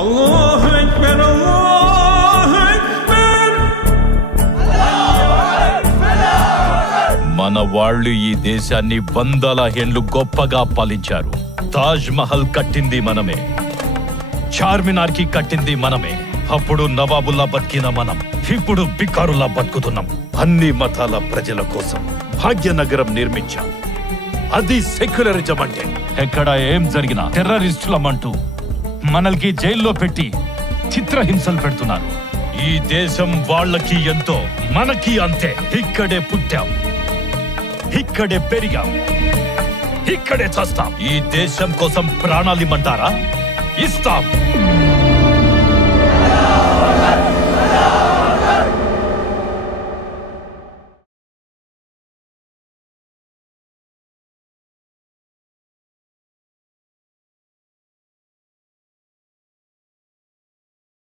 Allahu Ekber, Allahu Ekber. మన వాళ్ళు ఈ దేశాన్ని వందల ఏళ్లు గొప్పగా పాలించారు. తాజ్ మహల్ కట్టింది మనమే, చార్మినార్ కి కట్టింది మనమే. అప్పుడు నవాబుల్లా బతికిన మనం ఇప్పుడు బికారులా బతుకుతున్నాం. అన్ని మతాల ప్రజల కోసం భాగ్యనగరం నిర్మించాం. అది సెక్యులరిజం అంటే. ఎక్కడ ఏం జరిగినా టెర్రరిస్టులమంటూ మనల్కి జైల్లో పెట్టి చిత్రహింసలు పెడుతున్నారు. ఈ దేశం వాళ్ళకి ఎంతో, మనకి అంతే. ఇక్కడే పుట్టాం, ఇక్కడే పెరిగాం, ఇక్కడే చస్తాం. ఈ దేశం కోసం ప్రాణాలిమ్మంటారా? ఇస్తాం.